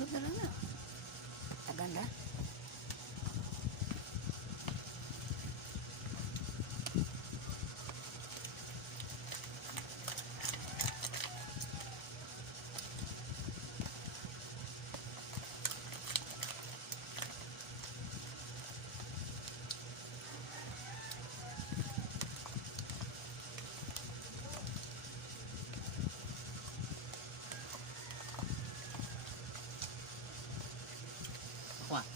Surut na lang na. Taganda. Wah.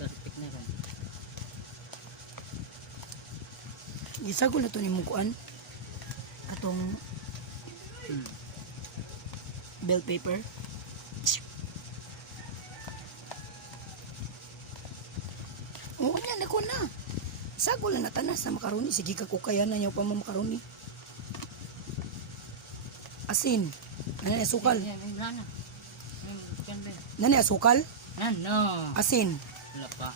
Perfect na kan. Gisa ko na to ni mukuan. Atong bell paper. Oo niya, nako na. Sago lang na tanas sa makaroni. Sige ka kukaya na niyo pa makaroni. Asin. Nani asukal? Nana. Kan be. Nani asukal? Nano. Asin. Wala pa.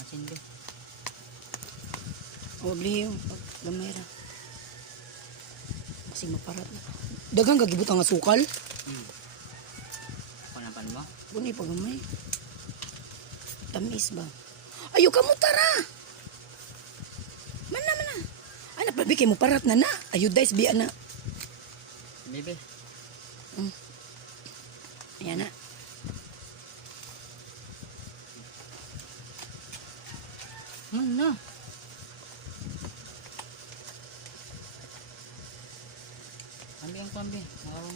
Asin be. O bli yung gamay ra. Kasi maparat na. Dagang gagibot ang asukal. Panapan mo? Kuni pa gamay. Tamis ba? Ayo ka mo tara. Mana. Ay napabikay mo parat na na. Ayo guys biya na. Bebe. Ayan na. Mana? Ambil yang pambi, warung.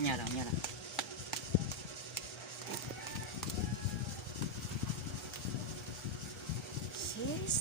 Nyara. Cheers,